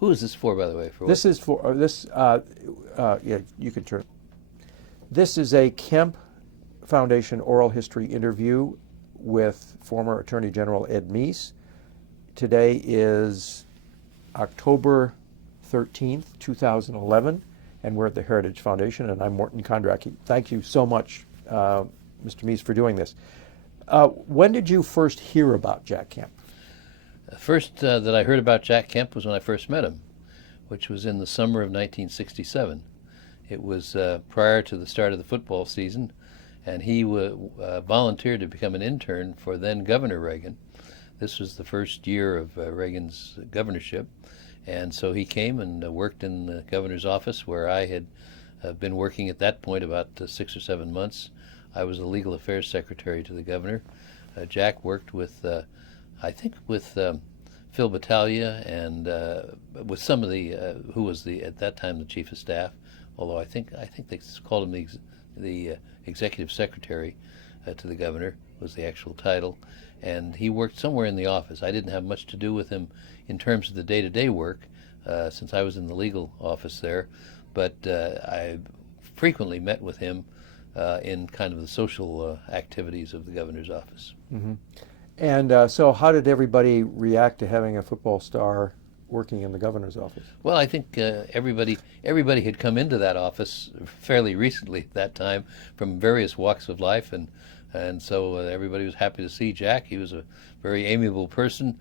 Who is this for, by the way? For This is for yeah, you can turn. This is a Kemp Foundation oral history interview with former Attorney General Ed Meese. Today is October 13th, 2011, and we're at the Heritage Foundation, and I'm Morton Kondracki. Thank you so much, Mr. Meese, for doing this. When did you first hear about Jack Kemp? First that I heard about Jack Kemp was when I first met him, which was in the summer of 1967. It was prior to the start of the football season, and he volunteered to become an intern for then Governor Reagan. This was the first year of Reagan's governorship, and so he came and worked in the governor's office, where I had been working at that point about 6 or 7 months. I was the legal affairs secretary to the governor. Jack worked with, I think, with Phil Battaglia and with some of the who was at that time the chief of staff. Although I think they called him the executive secretary to the governor was the actual title, and he worked somewhere in the office. I didn't have much to do with him in terms of the day-to-day work, since I was in the legal office there, but I frequently met with him in kind of the social activities of the governor's office. Mm-hmm. And so how did everybody react to having a football star working in the governor's office? Well, I think everybody had come into that office fairly recently at that time from various walks of life, and so everybody was happy to see Jack. He was a very amiable person,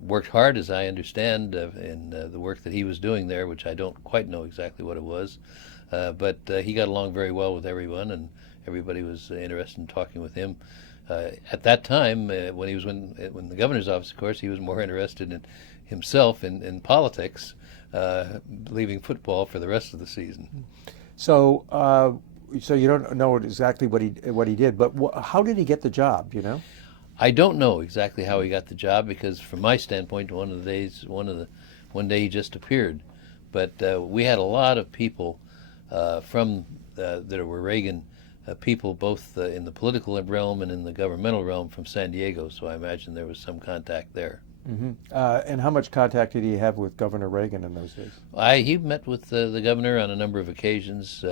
worked hard, as I understand, in the work that he was doing there, which I don't quite know exactly what it was, but he got along very well with everyone, and everybody was interested in talking with him. At that time, when he was in the governor's office, of course, he was more interested in himself in politics, leaving football for the rest of the season. So, so you don't know exactly what he did, but how did he get the job? You know, I don't know exactly how he got the job, because from my standpoint, one day he just appeared. But we had a lot of people from that were Reagan people, both in the political realm and in the governmental realm, from San Diego. So I imagine there was some contact there. Mm-hmm. And how much contact did he have with Governor Reagan in those days? He met with the governor on a number of occasions,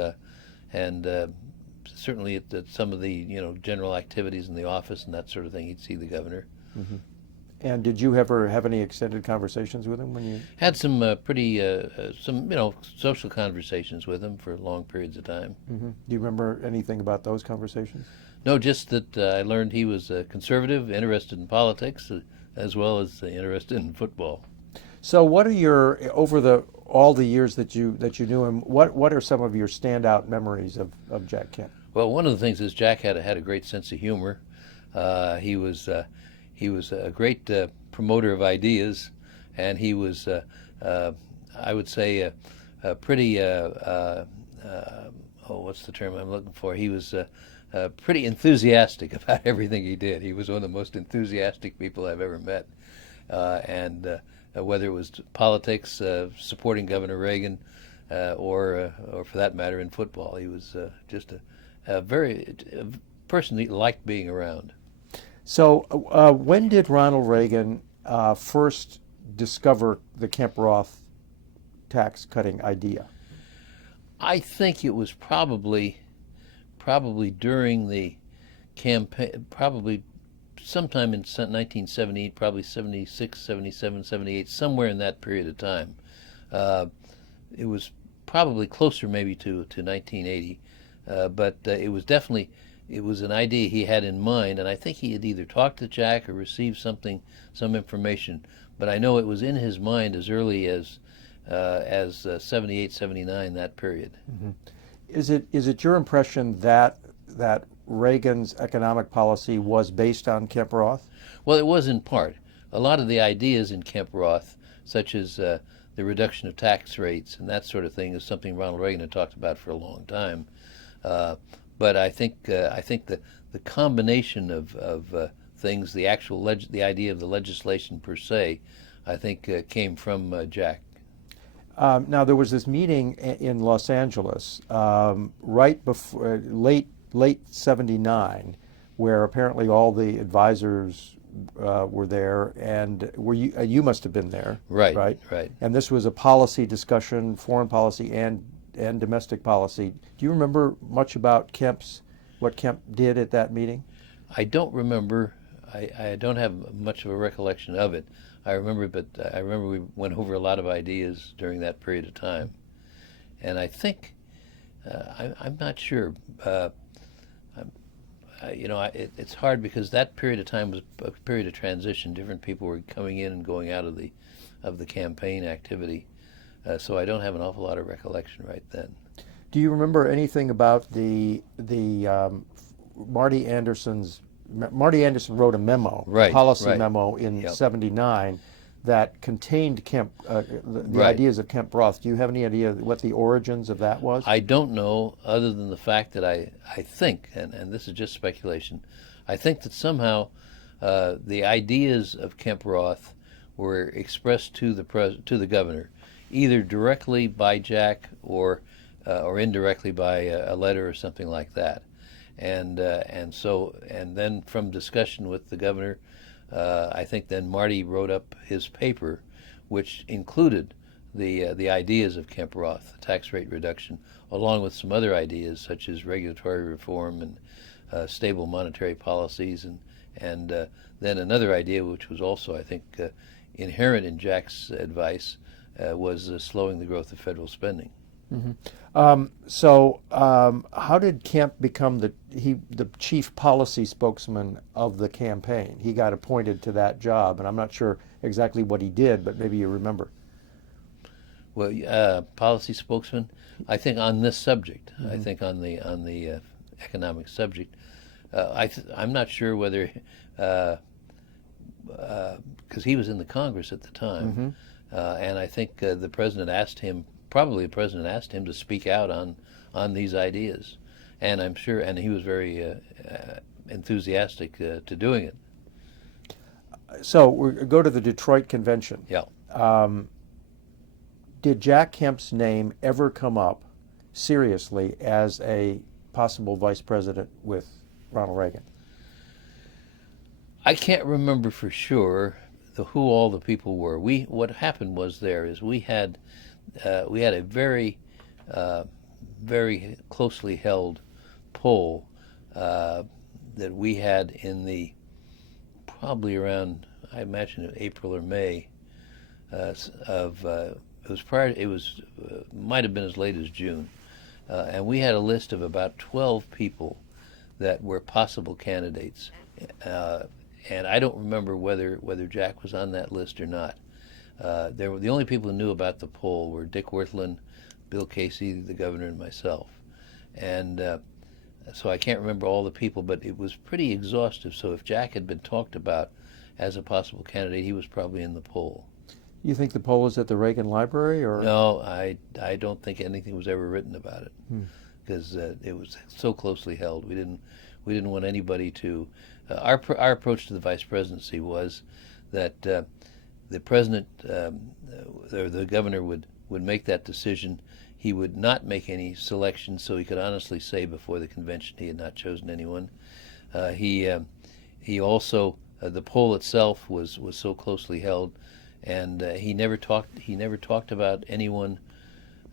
and certainly at some of the general activities in the office and that sort of thing, he'd see the governor. Mm-hmm. And did you ever have any extended conversations with him when you had some pretty social conversations with him for long periods of time? Mm-hmm. Do you remember anything about those conversations? No, just that I learned he was conservative, interested in politics, as well as interested in football. So, what are your all the years that you knew him? What are some of your standout memories of Jack Kemp? Well, one of the things is Jack had a great sense of humor. He was a great promoter of ideas, and he was, I would say, a pretty, what's the term I'm looking for? He was pretty enthusiastic about everything he did. He was one of the most enthusiastic people I've ever met. And whether it was politics, supporting Governor Reagan, or for that matter in football, he was just a person that liked being around. So when did Ronald Reagan first discover the Kemp-Roth tax cutting idea? I think it was probably during the campaign, probably sometime in 1978, probably 76, 77, 78, somewhere in that period of time. It was probably closer maybe to 1980, but it was definitely, it was an idea he had in mind, and I think he had either talked to Jack or received some information, but I know it was in his mind as early as 78, 79, that period. Mm-hmm. Is it your impression that Reagan's economic policy was based on Kemp-Roth? Well, it was in part. A lot of the ideas in Kemp-Roth, such as the reduction of tax rates and that sort of thing, is something Ronald Reagan had talked about for a long time. But I think that the combination of things, the actual the idea of the legislation per se, I think came from Jack. Now there was this meeting in Los Angeles right before late '79, where apparently all the advisors were there, and were you must have been there, Right, right? right. And this was a policy discussion, foreign policy and domestic policy. Do you remember much about what Kemp did at that meeting? I don't remember. I don't have much of a recollection of it. I remember we went over a lot of ideas during that period of time, and I think I'm not sure. It's hard because that period of time was a period of transition. Different people were coming in and going out of the campaign activity, so I don't have an awful lot of recollection right then. Do you remember anything about the Marty Anderson wrote a memo, Right, policy right. memo in Yep. '79 that contained Kemp, the Right. ideas of Kemp Roth. Do you have any idea what the origins of that was? I don't know, other than the fact that I think, and this is just speculation, I think that somehow the ideas of Kemp Roth were expressed to the governor, either directly by Jack or indirectly by a letter or something like that, and then from discussion with the governor, I think then Marty wrote up his paper, which included the ideas of Kemp Roth, tax rate reduction, along with some other ideas such as regulatory reform and stable monetary policies, and then another idea which was also, I think, inherent in Jack's advice was slowing the growth of federal spending. Mm-hmm. How did Kemp become the chief policy spokesman of the campaign? He got appointed to that job, and I'm not sure exactly what he did, but maybe you remember. Well, policy spokesman, I think on this subject, Mm-hmm. I think on the economic subject, I'm not sure whether, because he was in the Congress at the time, and I think the president asked him to speak out on these ideas, and I'm sure, and he was very enthusiastic to doing it. So we go to the Detroit Convention. Yeah. Did Jack Kemp's name ever come up seriously as a possible vice president with Ronald Reagan? I can't remember for sure who all the people were. What happened was we had a very very closely held poll that we had in the probably around, I imagine, April or May might have been as late as June, and we had a list of about 12 people that were possible candidates, and I don't remember whether Jack was on that list or not. The only people who knew about the poll were Dick Wirthlin, Bill Casey, the governor, and myself, and so I can't remember all the people, but it was pretty exhaustive. So if Jack had been talked about as a possible candidate, he was probably in the poll. You think the poll is at the Reagan Library, or? No, I don't think anything was ever written about it, because it was so closely held. We didn't want anybody to. Our approach to the vice presidency was that the president or the governor would make that decision. He would not make any selections, so he could honestly say before the convention he had not chosen anyone. He also the poll itself was so closely held, and he never talked about anyone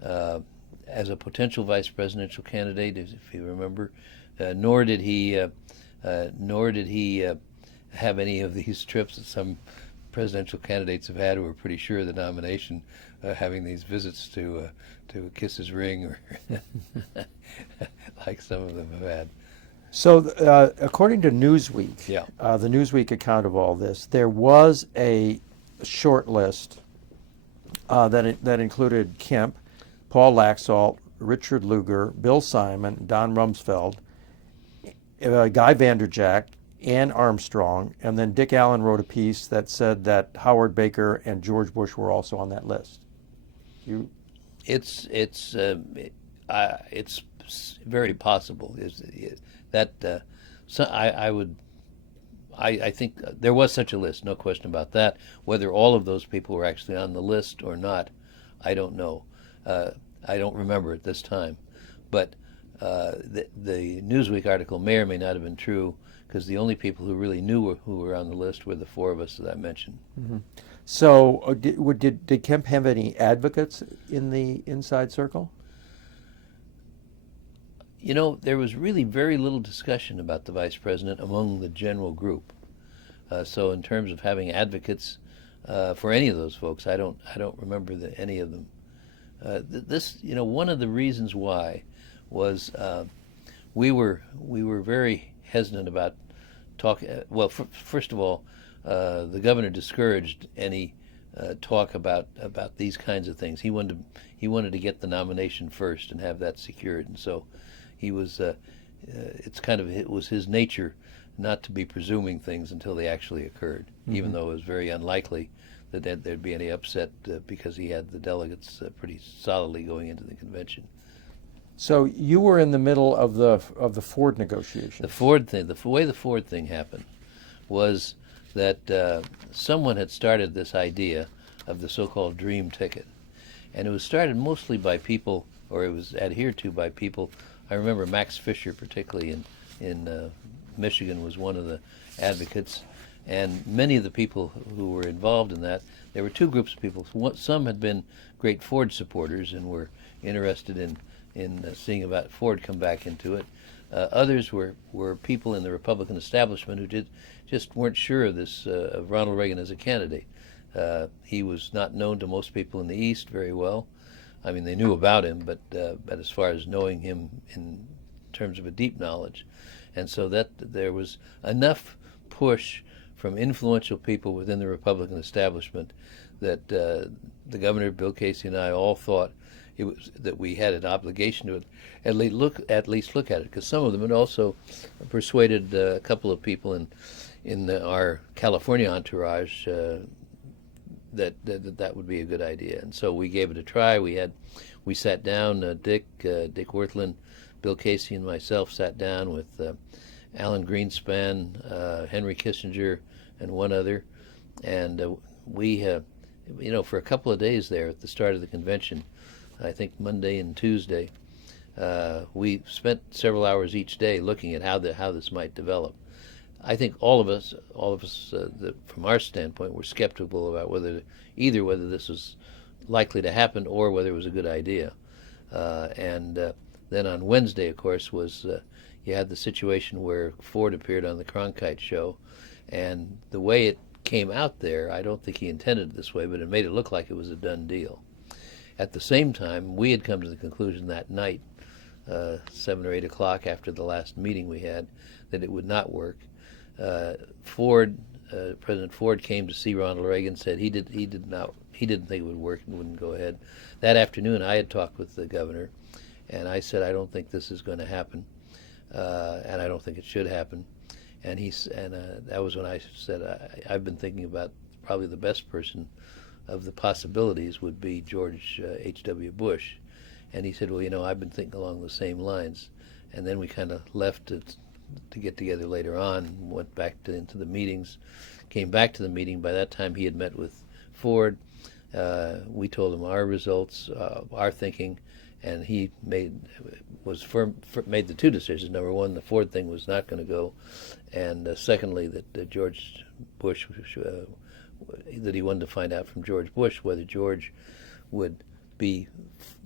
as a potential vice presidential candidate, if you remember. Nor did he have any of these trips that some presidential candidates have had, who are pretty sure of the nomination, having these visits to kiss his ring, or like some of them have had. So, according to Newsweek, Yeah. The Newsweek account of all this, there was a short list that included Kemp, Paul Laxalt, Richard Lugar, Bill Simon, Don Rumsfeld, Guy Vanderjack, Ann Armstrong, and then Dick Allen wrote a piece that said that Howard Baker and George Bush were also on that list. It's very possible. I think there was such a list, no question about that. Whether all of those people were actually on the list or not, I don't know. I don't remember at this time. But the Newsweek article may or may not have been true, because the only people who really knew who were on the list were the four of us that I mentioned. Mm-hmm. So did Kemp have any advocates in the inside circle? You know, there was really very little discussion about the vice president among the general group. So in terms of having advocates for any of those folks, I don't remember any of them. This, you know, one of the reasons why was we were very hesitant about talking. Well, first of all, the governor discouraged any talk about these kinds of things. He wanted to get the nomination first and have that secured, and so he was. It was his nature not to be presuming things until they actually occurred, even though it was very unlikely that there'd be any upset because he had the delegates pretty solidly going into the convention. So you were in the middle of the Ford negotiations. The Ford thing, the way the Ford thing happened was that someone had started this idea of the so-called dream ticket, and it was started mostly by people, or it was adhered to by people. I remember Max Fisher, particularly in Michigan, was one of the advocates, and many of the people who were involved in that, there were two groups of people. Some had been great Ford supporters and were interested in seeing about Ford come back into it. Others were people in the Republican establishment who just weren't sure of Ronald Reagan as a candidate. He was not known to most people in the East very well. I mean, they knew about him, but as far as knowing him in terms of a deep knowledge, and so that there was enough push from influential people within the Republican establishment that the governor, Bill Casey, and I all thought that we had an obligation to at least look at it, because some of them had also persuaded a couple of people in our California entourage that would be a good idea, and so we gave it a try. We sat down. Dick Wirthlin, Bill Casey, and myself sat down with Alan Greenspan, Henry Kissinger, and one other, and we, for a couple of days there at the start of the convention, I think Monday and Tuesday, we spent several hours each day looking at how this might develop. I think all of us, from our standpoint, were skeptical about whether this was likely to happen or whether it was a good idea. And then on Wednesday, of course, you had the situation where Ford appeared on the Cronkite show, and the way it came out there, I don't think he intended it this way, but it made it look like it was a done deal. At the same time, we had come to the conclusion that night, 7 or 8 o'clock after the last meeting we had, that it would not work. President Ford came to see Ronald Reagan, said he didn't think it would work and wouldn't go ahead. That afternoon, I had talked with the governor, and I said, I don't think this is going to happen, and I don't think it should happen. And that was when I said, I've been thinking about probably the best person of the possibilities would be George H.W. Bush. And he said, well, I've been thinking along the same lines. And then we kind of left to get together later on, went back into the meetings, came back to the meeting. By that time, he had met with Ford. We told him our results, our thinking, and he made the two decisions. Number one, the Ford thing was not going to go, and secondly, that George Bush, that he wanted to find out from George Bush whether George would be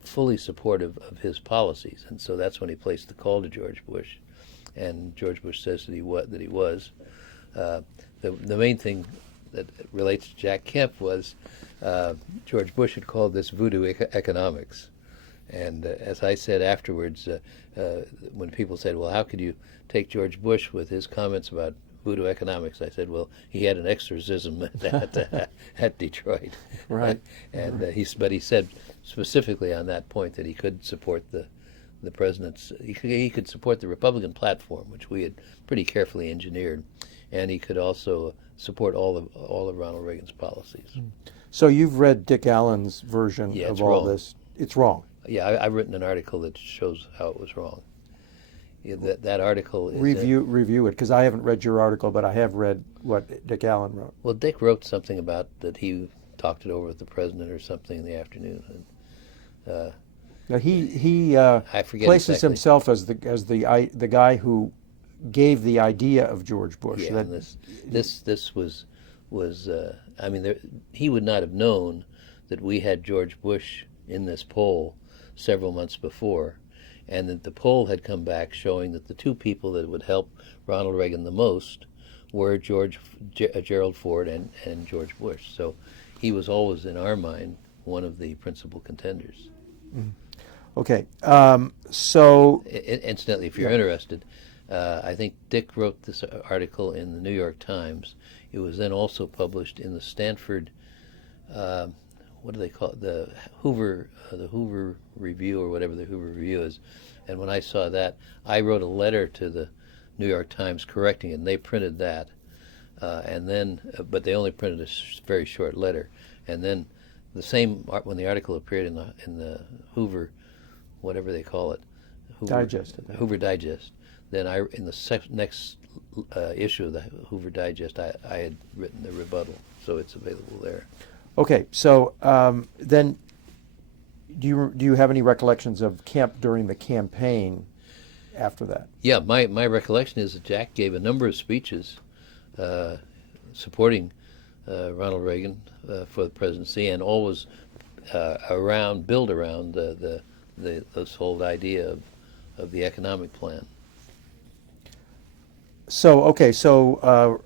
fully supportive of his policies. And so that's when he placed the call to George Bush, and George Bush says that he was. The main thing that relates to Jack Kemp was George Bush had called this voodoo economics. And as I said afterwards, when people said, well, how could you take George Bush with his comments about voodoo economics? I said, well, he had an exorcism at Detroit. Right. And but he said specifically on that point that he could support the president's, he could support the Republican platform, which we had pretty carefully engineered, and he could also support all of Ronald Reagan's policies. So you've read Dick Allen's version of all this. It's wrong. Yeah, I've written an article that shows how it was wrong. Yeah, that article is review it, because I haven't read your article, but I have read what Dick Allen wrote. Well, Dick wrote something about that he talked it over with the president or something in the afternoon, Now he I forget places exactly. himself as the guy who gave the idea of George Bush. Yeah, and this was I mean, he would not have known that we had George Bush in this poll several months before, and that the poll had come back showing that the two people that would help Ronald Reagan the most were Gerald Ford and George Bush. So he was always, in our mind, one of the principal contenders. Mm. Okay, so... Incidentally, if you're interested, I think Dick wrote this article in the New York Times. It was then also published in the Stanford, what do they call it, the Hoover Review, or whatever the Hoover Review is. And when I saw that, I wrote a letter to the New York Times correcting it, and they printed that. And then, but they only printed a very short letter. And then the same, when the article appeared in the Hoover, whatever they call it, Hoover Digest. Then in the next issue of the Hoover Digest, I had written the rebuttal, so it's available there. Okay, so then, do you have any recollections of Kemp during the campaign after that? Yeah, my recollection is that Jack gave a number of speeches supporting Ronald Reagan for the presidency, and always build around this whole idea of the economic plan. So, okay, so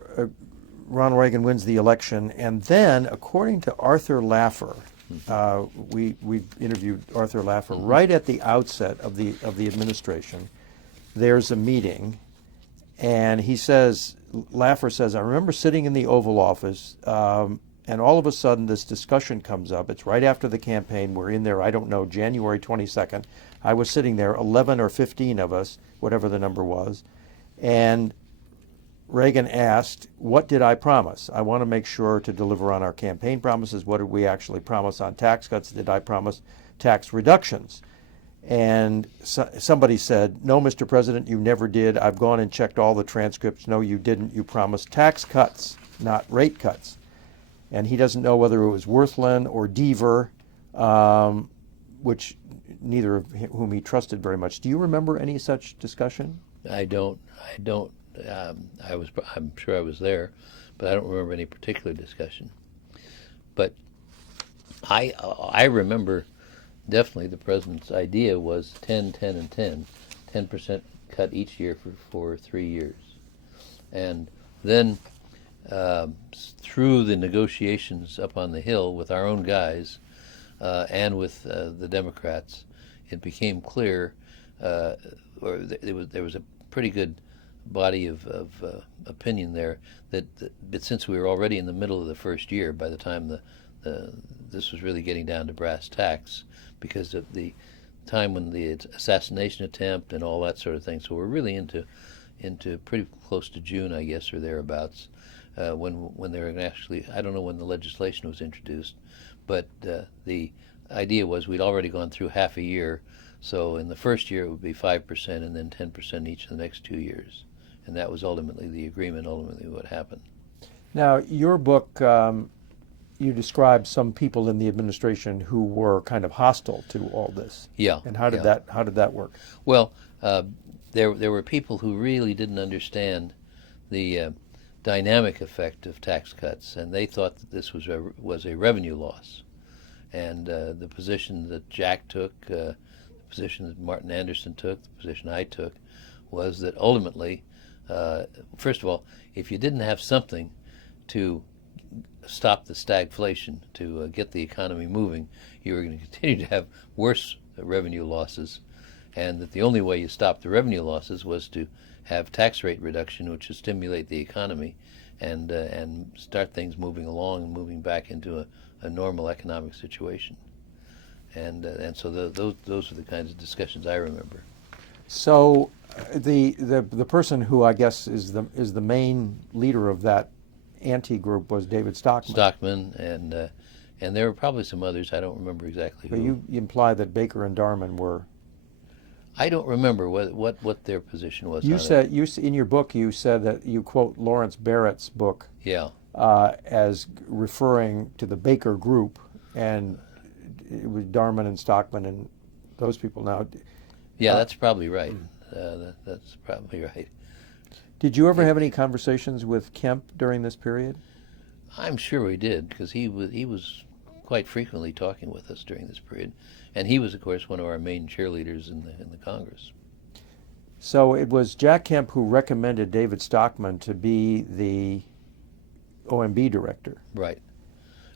Ronald Reagan wins the election, and then, according to Arthur Laffer, we've interviewed Arthur Laffer right at the outset of the administration. There's a meeting, and Laffer says, I remember sitting in the Oval Office, and all of a sudden this discussion comes up. It's right after the campaign. We're in there, I don't know, January 22nd. I was sitting there, 11 or 15 of us, whatever the number was, and Reagan asked, what did I promise? I want to make sure to deliver on our campaign promises. What did we actually promise on tax cuts? Did I promise tax reductions? And somebody said, no, Mr. President, you never did. I've gone and checked all the transcripts. No, you didn't. You promised tax cuts, not rate cuts. And he doesn't know whether it was Wirthlin or Deaver, which neither of whom he trusted very much. Do you remember any such discussion? I don't. I'm sure I was there, but I don't remember any particular discussion. But I remember definitely the president's idea was 10, 10, and 10, 10% cut each year for 3 years. And then through the negotiations up on the Hill with our own guys and with the Democrats, it became clear, or there was a pretty good body of opinion there that since we were already in the middle of the first year, by the time this was really getting down to brass tacks, because of the time when the assassination attempt and all that sort of thing. So we're really into pretty close to June, I guess, or thereabouts, when they were actually, I don't know when the legislation was introduced, but the idea was we'd already gone through half a year. So in the first year it would be 5% and then 10% each of the next 2 years. And that was ultimately the agreement, ultimately what happened. Now, your book, you describe some people in the administration who were kind of hostile to all this. Yeah. And how did that work? Well, there were people who really didn't understand the dynamic effect of tax cuts, and they thought that this was a revenue loss. And the position that Jack took, the position that Martin Anderson took, the position I took, was that ultimately, first of all, if you didn't have something to stop the stagflation, to get the economy moving, you were going to continue to have worse revenue losses, and that the only way you stopped the revenue losses was to have tax rate reduction, which would stimulate the economy and start things moving along and moving back into a normal economic situation. And so those are the kinds of discussions I remember. So the person who I guess is the main leader of that anti-group was David Stockman. Stockman, and there were probably some others. I don't remember exactly who. But you imply that Baker and Darman were. I don't remember what their position was. In your book you said that you quote Lawrence Barrett's book. Yeah. As referring to the Baker group, and it was Darman and Stockman and those people now. Yeah, that's probably right. That's probably right. Did you ever have any conversations with Kemp during this period? I'm sure we did, because he was quite frequently talking with us during this period, and he was, of course, one of our main cheerleaders in the Congress. So it was Jack Kemp who recommended David Stockman to be the OMB director. Right.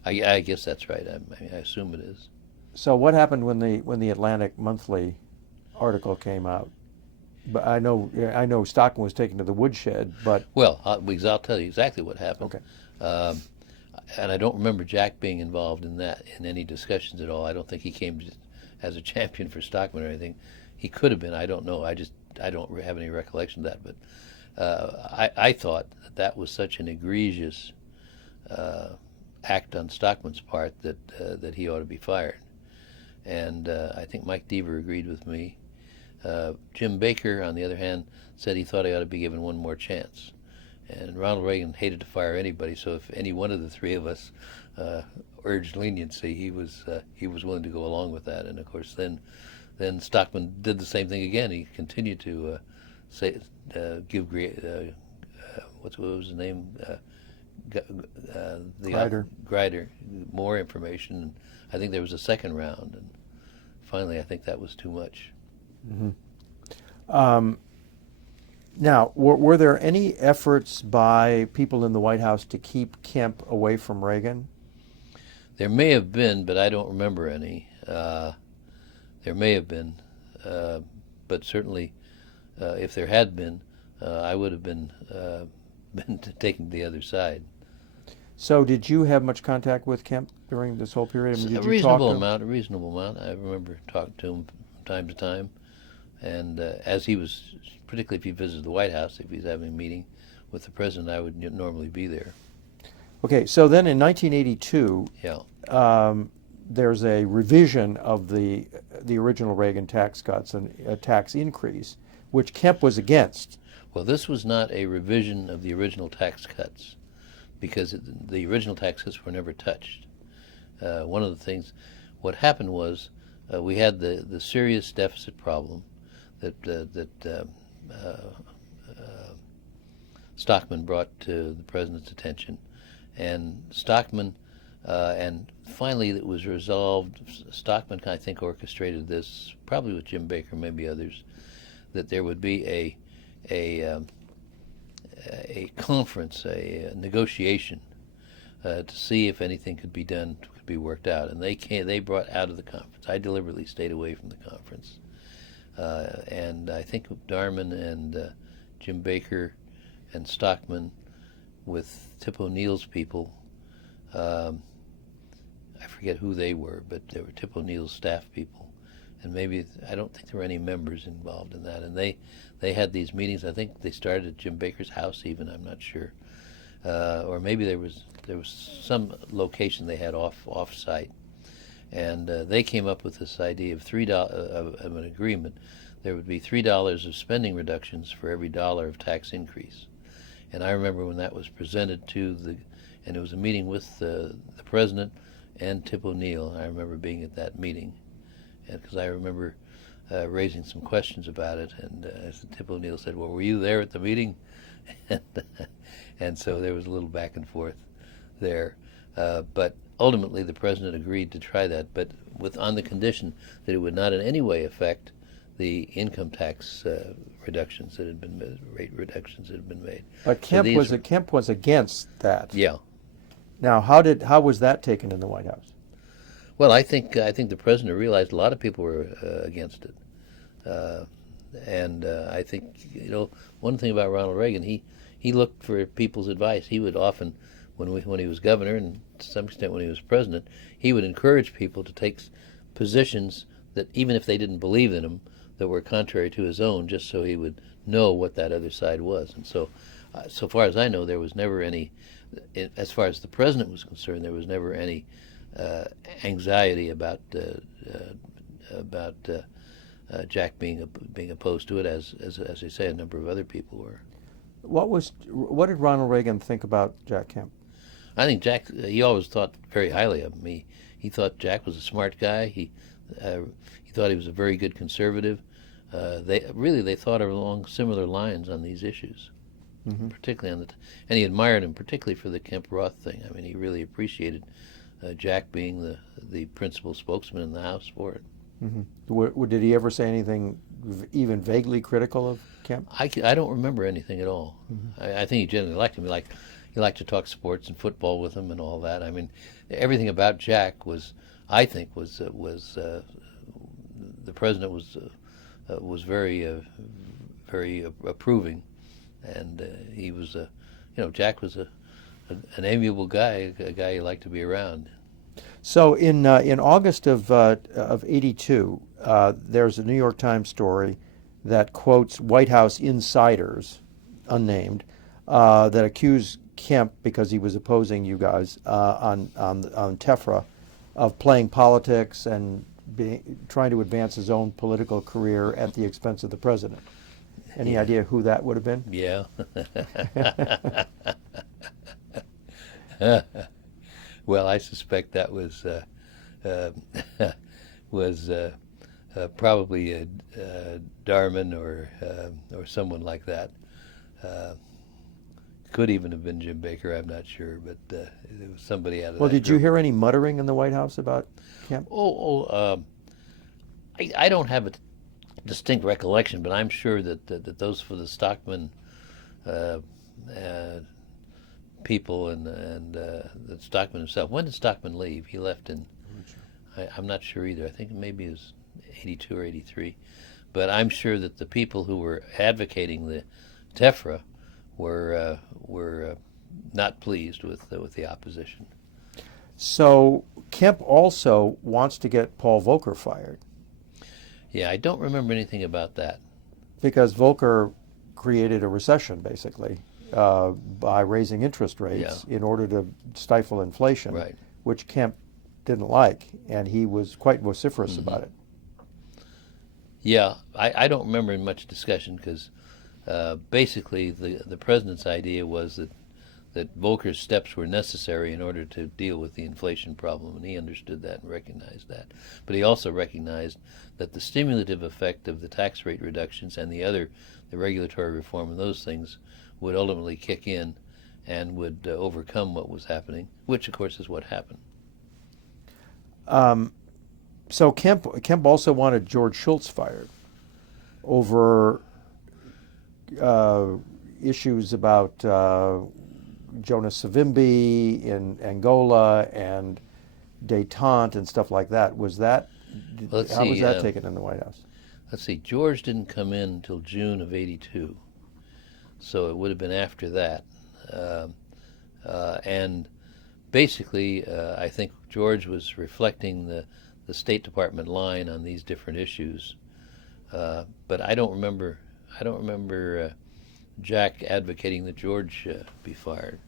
I guess that's right. I assume it is. So what happened when the Atlantic Monthly article came out? But I know Stockman was taken to the woodshed, but well, I'll tell you exactly what happened. Okay. And I don't remember Jack being involved in any discussions at all. I don't think he came as a champion for Stockman or anything. He could have been. I don't know. I don't have any recollection of that. But I thought that was such an egregious act on Stockman's part that he ought to be fired. And I think Mike Deaver agreed with me. Jim Baker, on the other hand, said he thought he ought to be given one more chance. And Ronald Reagan hated to fire anybody, so if any one of the three of us urged leniency, he was willing to go along with that. And of course, then Stockman did the same thing again. He continued to give what was his name? Grider more information. And I think there was a second round, and finally, I think that was too much. Mm-hmm. Now, were there any efforts by people in the White House to keep Kemp away from Reagan? There may have been, but I don't remember any. There may have been, but certainly, if there had been, I would have been taken to the other side. So, did you have much contact with Kemp during this whole period? I mean, did you talk to him? A reasonable amount. I remember talking to him from time to time, and as he was, particularly if he visited the White House, if he was having a meeting with the president, I would normally be there. Okay, so then in 1982, yeah. There's a revision of the original Reagan tax cuts and a tax increase, which Kemp was against. Well, this was not a revision of the original tax cuts, because the original tax cuts were never touched. One of the things, what happened was, we had the serious deficit problem that Stockman brought to the president's attention, and Stockman, and finally it was resolved. Stockman, I think, orchestrated this, probably with Jim Baker, maybe others, that there would be a conference, a negotiation, to see if anything could be done, could be worked out. And they brought out of the conference. I deliberately stayed away from the conference. And I think Darman and Jim Baker and Stockman, with Tip O'Neill's people, I forget who they were, but they were Tip O'Neill's staff people. And maybe, I don't think there were any members involved in that. And they had these meetings. I think they started at Jim Baker's house even, I'm not sure. Or maybe there was some location they had off-site. And they came up with this idea of of an agreement. There would be $3 of spending reductions for every dollar of tax increase. And I remember when that was presented and it was a meeting with the president and Tip O'Neill. I remember being at that meeting, because I remember raising some questions about it. And Tip O'Neill said, "Well, were you there at the meeting?" And so there was a little back and forth there. But ultimately, the president agreed to try that, but on the condition that it would not in any way affect the income tax rate reductions that had been made. But Kemp was against that. Yeah. Now, how was that taken in the White House? Well, I think the president realized a lot of people were against it, and I think one thing about Ronald Reagan, he looked for people's advice. He would often, when he was governor, and to some extent when he was president, he would encourage people to take positions that, even if they didn't believe in him, that were contrary to his own, just so he would know what that other side was. And so, so far as I know, there was never any, as far as the president was concerned, there was never any anxiety about Jack being opposed to it, as I say, a number of other people were. What did Ronald Reagan think about Jack Kemp? I think Jack, he always thought very highly of him. He thought Jack was a smart guy. He he thought he was a very good conservative. They thought along similar lines on these issues, particularly on and he admired him particularly for the Kemp Roth thing. I mean, he really appreciated Jack being the principal spokesman in the House for it. Did he ever say anything even vaguely critical of Kemp? I don't remember anything at all. I think he generally liked him. He liked to talk sports and football with him and all that. I mean, everything about Jack was the president was very very approving, and he was Jack was an amiable guy, a guy you liked to be around. So in August of '82, there's a New York Times story that quotes White House insiders, unnamed, that accuse Kemp, because he was opposing you guys on TEFRA, of playing politics and trying to advance his own political career at the expense of the president. Any idea who that would have been? Yeah. Well, I suspect that was probably Darman or someone like that. Could even have been Jim Baker. I'm not sure, but it was somebody out of. Well, that did group. you hear any muttering in the White House about Kemp? I don't have a distinct recollection, but I'm sure that those for the Stockman people and the Stockman himself. When did Stockman leave? He left in. I'm not sure either. I think maybe it was 82 or 83, but I'm sure that the people who were advocating the TEFRA were not pleased with the opposition. So Kemp also wants to get Paul Volcker fired. Yeah, I don't remember anything about that. Because Volcker created a recession, basically, by raising interest rates in order to stifle inflation, right, which Kemp didn't like, and he was quite vociferous about it. Yeah, I don't remember much discussion because basically the president's idea was that Volcker's steps were necessary in order to deal with the inflation problem, and he understood that and recognized that. But he also recognized that the stimulative effect of the tax rate reductions and the regulatory reform and those things would ultimately kick in and would overcome what was happening, which of course is what happened. So Kemp also wanted George Shultz fired over issues about Jonas Savimbi in Angola and détente and stuff like that. How was that taken in the White House? Let's see, George didn't come in until June of '82, so it would have been after that. And basically, I think George was reflecting the State Department line on these different issues. But I don't remember Jack advocating that George be fired,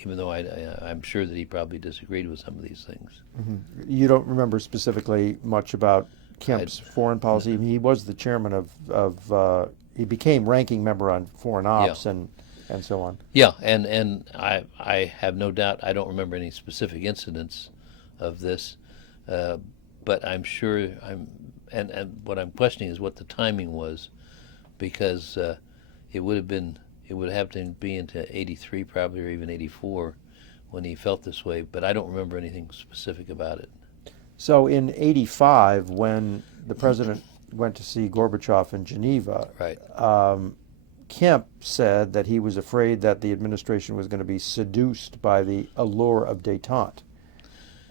even though I'm sure that he probably disagreed with some of these things. Mm-hmm. You don't remember specifically much about Kemp's foreign policy. I mean, he was the chairman of he became ranking member on foreign ops and so on. Yeah, and I have no doubt, I don't remember any specific incidents of this, but I'm sure and what I'm questioning is what the timing was, because it would have to be into '83 probably, or even '84 when he felt this way, but I don't remember anything specific about it. So in '85, when the president went to see Gorbachev in Geneva, right, Kemp said that he was afraid that the administration was going to be seduced by the allure of détente.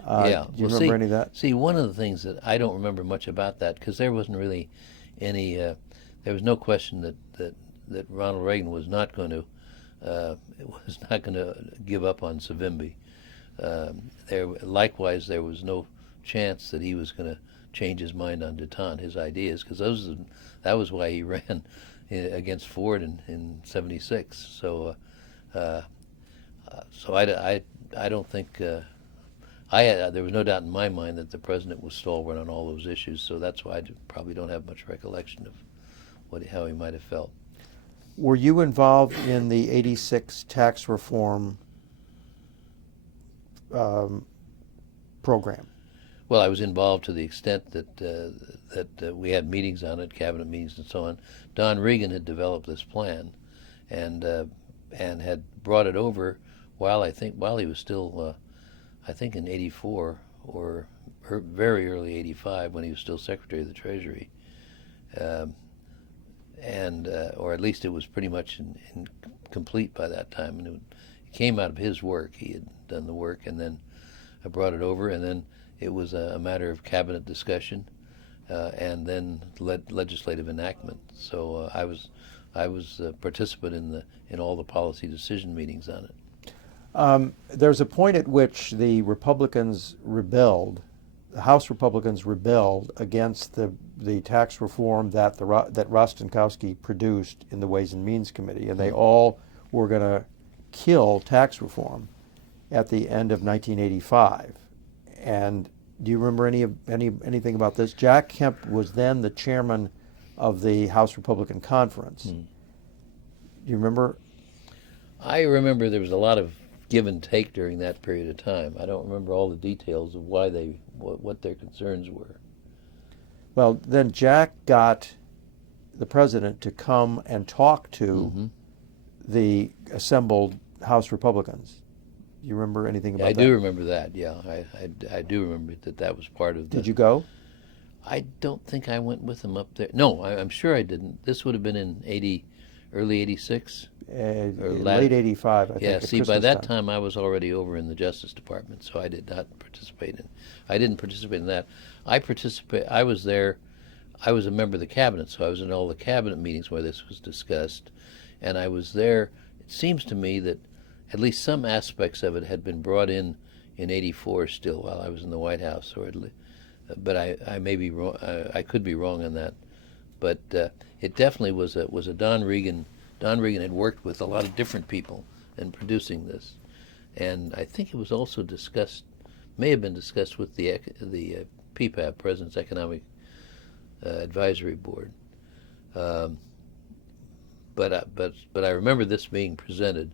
Do you remember any of that? See, one of the things that I don't remember much about that, because there wasn't really any, there was no question that Ronald Reagan was not going to give up on Savimbi. Likewise, there was no chance that he was going to change his mind on détente, his ideas, because that was why he ran against Ford in '76. So I don't think there was no doubt in my mind that the president was stalwart on all those issues. So that's why I probably don't have much recollection of how he might have felt. Were you involved in the '86 tax reform program? Well, I was involved to the extent that we had meetings on it, cabinet meetings and so on. Don Reagan had developed this plan, and had brought it over while he was still, I think in '84 or very early '85 when he was still Secretary of the Treasury, or at least it was pretty much complete by that time, and it came out of his work. He had done the work, and then I brought it over, and then it was a matter of cabinet discussion, and then legislative enactment. So I was a participant in all the policy decision meetings on it. There's a point at which the Republicans rebelled. The House Republicans rebelled against the tax reform that Rostenkowski produced in the Ways and Means Committee, and they all were going to kill tax reform at the end of 1985. And do you remember anything about this? Jack Kemp was then the chairman of the House Republican Conference. Do you remember? I remember there was a lot of give and take during that period of time. I don't remember all the details of what their concerns were. Well, then Jack got the president to come and talk to the assembled House Republicans. Do you remember anything about that? I do remember that, yeah. I do remember that was part of the... Did you go? I don't think I went with him up there. No, I'm sure I didn't. This would have been in early '86? Late '85, I think. Yeah, see, by that time I was already over in the Justice Department, so I did not participate in. I didn't participate in that. I was there. I was a member of the cabinet, so I was in all the cabinet meetings where this was discussed, and I was there. It seems to me that at least some aspects of it had been brought in '84 still while I was in the White House, but I may be wrong. I could be wrong on that, but it definitely was a Don Reagan. Don Reagan had worked with a lot of different people in producing this, and I think it was also may have been discussed with the PPAB, President's Economic Advisory Board. But I remember this being presented,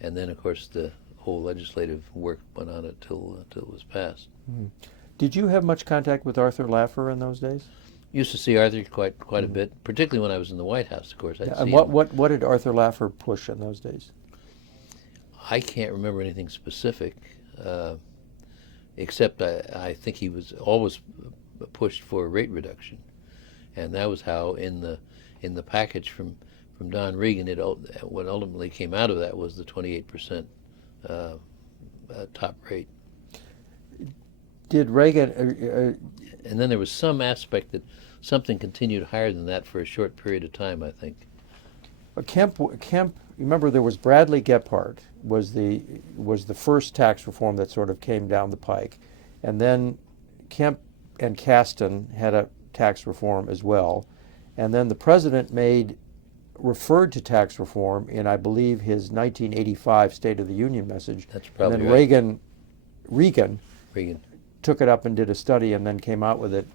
and then of course the whole legislative work went on it till it was passed. Did you have much contact with Arthur Laffer in those days? Used to see Arthur quite a bit, particularly when I was in the White House, of course. And what did Arthur Laffer push in those days? I can't remember anything specific, except I think he was always pushed for a rate reduction, and that was how in the package from Don Reagan, what ultimately came out of that was the 28% top rate. Did Reagan? And then there was some aspect that something continued higher than that for a short period of time, I think. Kemp. Remember, there was Bradley Gephardt was the first tax reform that sort of came down the pike, and then Kemp and Kasten had a tax reform as well, and then the president referred to tax reform in, I believe, his 1985 State of the Union message. That's probably and then right. Reagan took it up and did a study and then came out with it.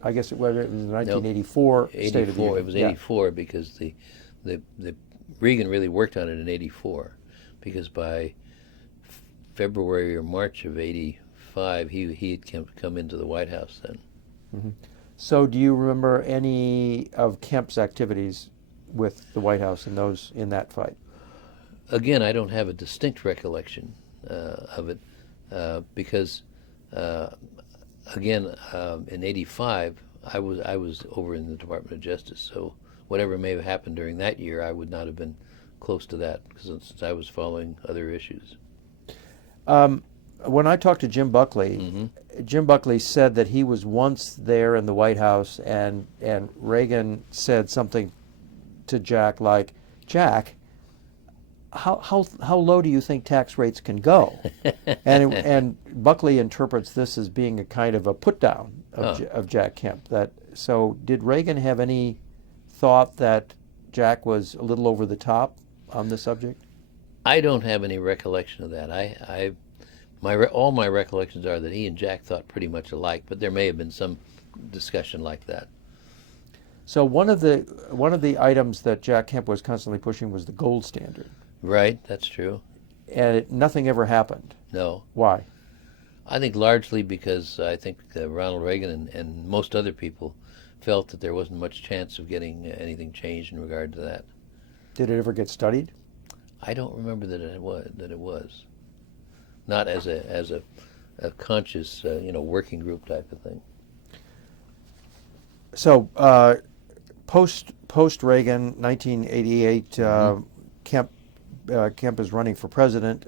I guess it was the 1984 State of the Union. It was 84 because the Reagan really worked on it in '84, because by February or March of '85 he had come into the White House then. Mm-hmm. So do you remember any of Kemp's activities with the White House in that fight? Again, I don't have a distinct recollection of it because again in '85 I was over in the Department of Justice, so whatever may have happened during that year, I would not have been close to that since I was following other issues. When I talked to Jim Buckley, Jim Buckley said that he was once there in the White House, and Reagan said something to Jack like, "Jack, how low do you think tax rates can go?" and Buckley interprets this as being a kind of a put down of Jack Kemp. So did Reagan have any thought that Jack was a little over the top on the subject? I don't have any recollection of that. All my recollections are that he and Jack thought pretty much alike, but there may have been some discussion like that. So one of the items that Jack Kemp was constantly pushing was the gold standard. Right, that's true. And nothing ever happened. No. Why? I think largely because I think Ronald Reagan and most other people felt that there wasn't much chance of getting anything changed in regard to that. Did it ever get studied? I don't remember that it was. Not as a conscious, working group type of thing. So, post Reagan, 1988, Kemp is running for president.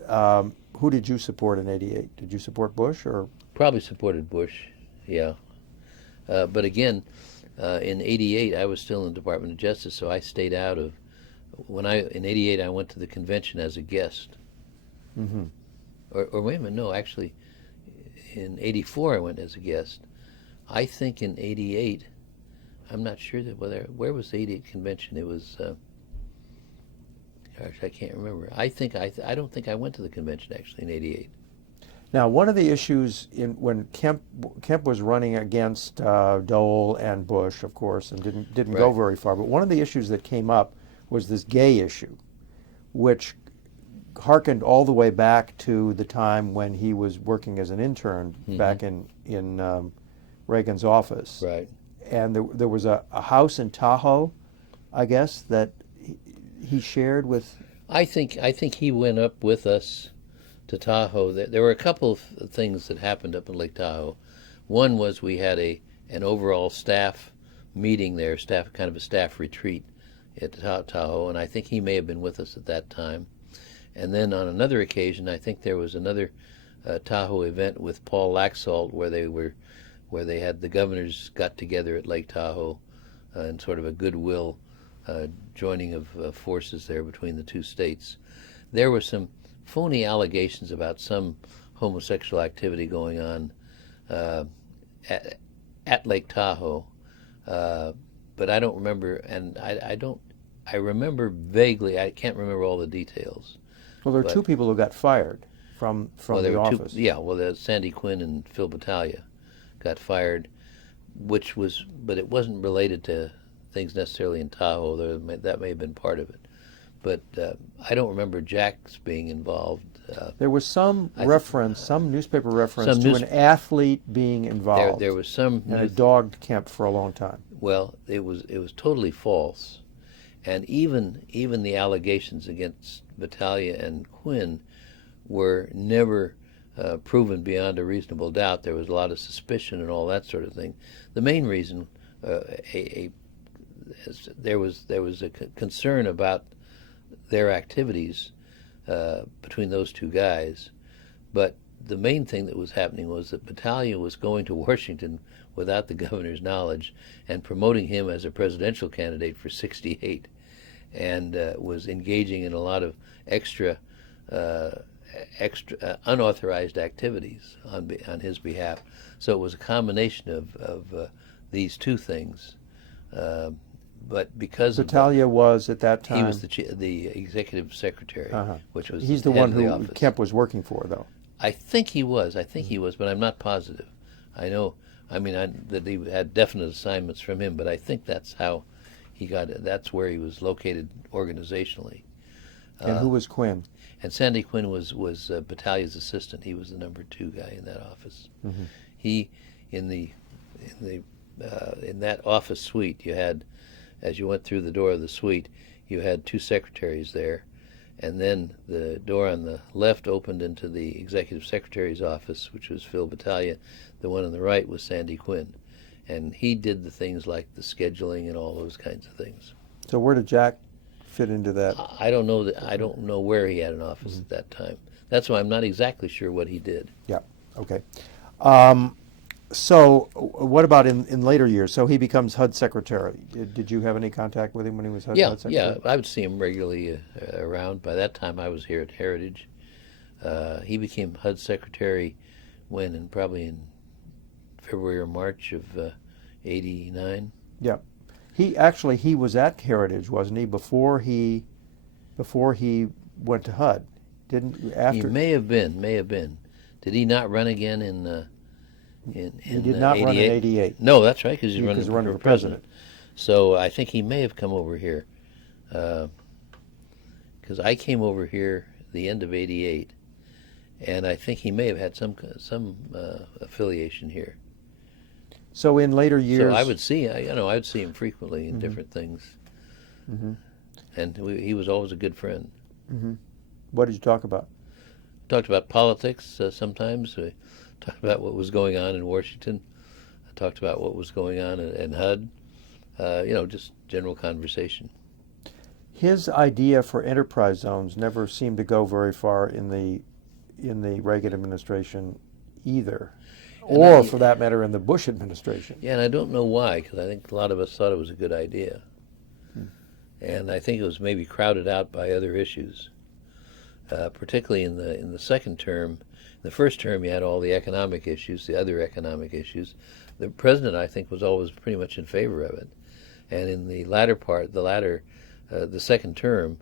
Who did you support in '88? Did you support Bush or? Probably supported Bush, yeah. But again, in '88, I was still in the Department of Justice, so I stayed out of. In '88, I went to the convention as a guest. Mm-hmm. Or wait a minute, no, actually, in '84 I went as a guest. I think in '88, I'm not sure where was the '88 convention? It was. Gosh, I can't remember. I don't think I went to the convention actually in '88. Now, one of the issues when Kemp was running against Dole and Bush, of course, and didn't go very far. But one of the issues that came up was this gay issue, which harkened all the way back to the time when he was working as an intern back in Reagan's office. Right. And there was a house in Tahoe, I guess, that he shared with. I think he went up with us to Tahoe. There were a couple of things that happened up in Lake Tahoe. One was we had an overall staff meeting there, kind of a staff retreat at Tahoe, and I think he may have been with us at that time. And then on another occasion, I think there was another Tahoe event with Paul Laxalt where they had the governors got together at Lake Tahoe in sort of a goodwill joining of forces there between the two states. There were some phony allegations about some homosexual activity going on at Lake Tahoe, but I don't remember, and I remember vaguely. I can't remember all the details. Well, there are two people who got fired from the office. There's Sandy Quinn and Phil Battaglia got fired, but it wasn't related to things necessarily in Tahoe. That may have been part of it, but I don't remember Jack's being involved. There was some newspaper reference to an athlete being involved. There was some, and it dogged Kemp for a long time. Well, it was totally false, and even the allegations against Battaglia and Quinn were never proven beyond a reasonable doubt. There was a lot of suspicion and all that sort of thing. The main reason there was a concern about their activities between those two guys, but the main thing that was happening was that Battaglia was going to Washington without the governor's knowledge and promoting him as a presidential candidate for '68, and was engaging in a lot of extra unauthorized activities on his behalf. So it was a combination of these two things. But because Battaglia was at that time, he was the executive secretary, which was he's the one who Kemp was working for, though. I think he was, but I'm not positive. That he had definite assignments from him, but I think that's how he got it. That's where he was located organizationally. And who was Quinn? And Sandy Quinn was Battaglia's assistant. He was the number 2 guy in that office. Mm-hmm. He in that office suite, you had, as you went through the door of the suite, you had 2 secretaries there, and then the door on the left opened into the executive secretary's office, which was Phil Battaglia. The one on the right was Sandy Quinn, and he did the things like the scheduling and all those kinds of things. So where did Jack fit into that? I don't know I don't know where he had an office at that time. That's why I'm not exactly sure what he did. Yeah. Okay. So what about in later years? So he becomes Hud Secretary. Did you have any contact with him when he was Hud Secretary? Yeah, I would see him regularly around. By that time, I was here at Heritage. He became Hud Secretary probably in February or March of '89. Yeah. He was at Heritage, wasn't he, before he went to HUD? After? He may have been. Did he not run again in he did not run in '88. No, that's right, because he's running for president. So I think he may have come over here, because I came over here the end of '88, and I think he may have had some affiliation here. So in later years, So I would see, I'd see him frequently in different things, and he was always a good friend. What did you talk about? Talked about politics sometimes. We talked about what was going on in Washington. I talked about what was going on in HUD. Just general conversation. His idea for enterprise zones never seemed to go very far in the Reagan administration either, or for that matter in the Bush administration. Yeah, and I don't know why, because I think a lot of us thought it was a good idea. And I think it was maybe crowded out by other issues, particularly in the second term. In the first term, you had all the economic issues, the other economic issues. The president, I think, was always pretty much in favor of it. And in the latter part, the second term,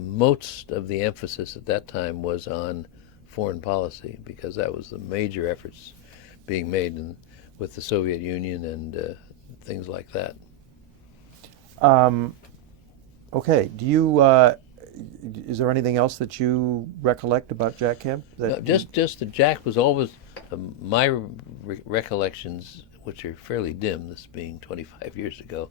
most of the emphasis at that time was on foreign policy, because that was the major efforts being made with the Soviet Union and things like that. Okay. Is there anything else that you recollect about Jack Kemp? No, just that Jack was always my recollections, which are fairly dim, this being 25 years ago.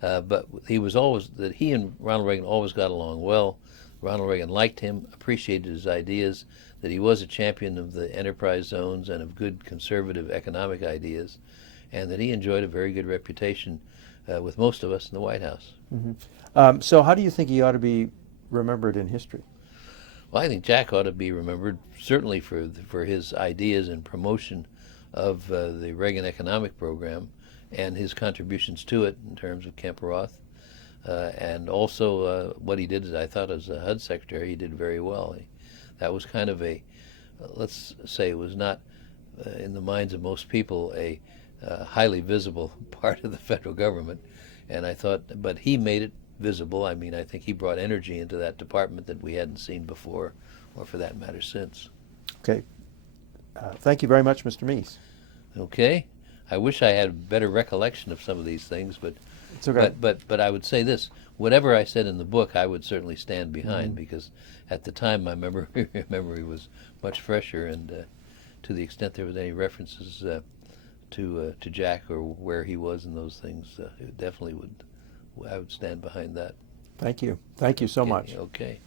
But he was always that he and Ronald Reagan always got along well. Ronald Reagan liked him, appreciated his ideas, that he was a champion of the enterprise zones and of good conservative economic ideas, and that he enjoyed a very good reputation with most of us in the White House. So how do you think he ought to be remembered in history? Well, I think Jack ought to be remembered certainly for his ideas and promotion of the Reagan economic program and his contributions to it in terms of Kemp, and also what he did, as I thought, as a Hud Secretary, he did very well. That was kind of let's say it was not, in the minds of most people, a highly visible part of the federal government. And I thought, but he made it visible. I mean, I think he brought energy into that department that we hadn't seen before, or for that matter, since. Okay. Thank you very much, Mr. Meese. Okay. I wish I had a better recollection of some of these things, but it's okay. But I would say this: whatever I said in the book, I would certainly stand behind, because at the time my memory was much fresher, and to the extent there was any references to Jack or where he was in those things, it definitely I would stand behind that. Thank you. Thank you so much. Okay.